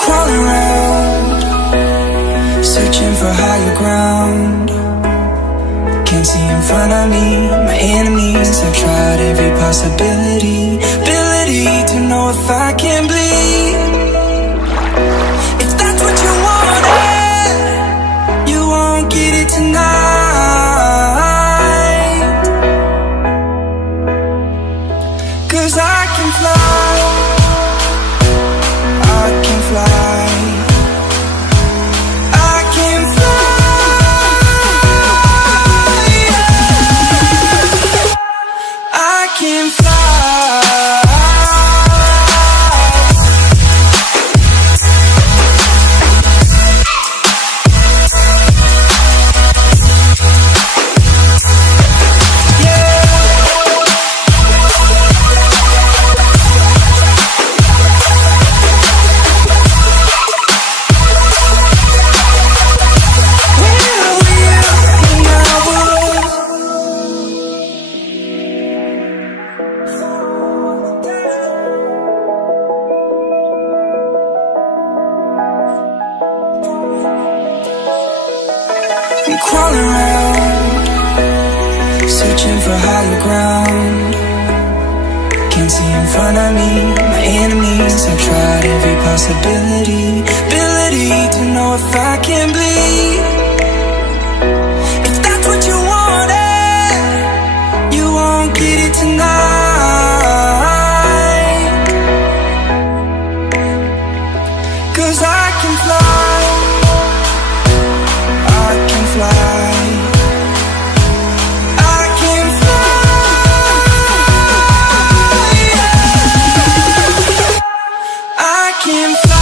Crawling around, searching for higher ground. Can't see in front of me, my enemies. I've tried every possibility, ability to know if I can bleed. If that's what you wanted, you won't get it tonight. 'Cause I can fly, I can fly, I can fly, yeah. I can fly. Crawling around, searching for higher ground. Can't see in front of me, my enemies. I've tried every possibility, ability to know if I can bleed. If that's what you wanted, you won't get it tonight. 'Cause I can fly, I can fly, I can fly, yeah. I can fly.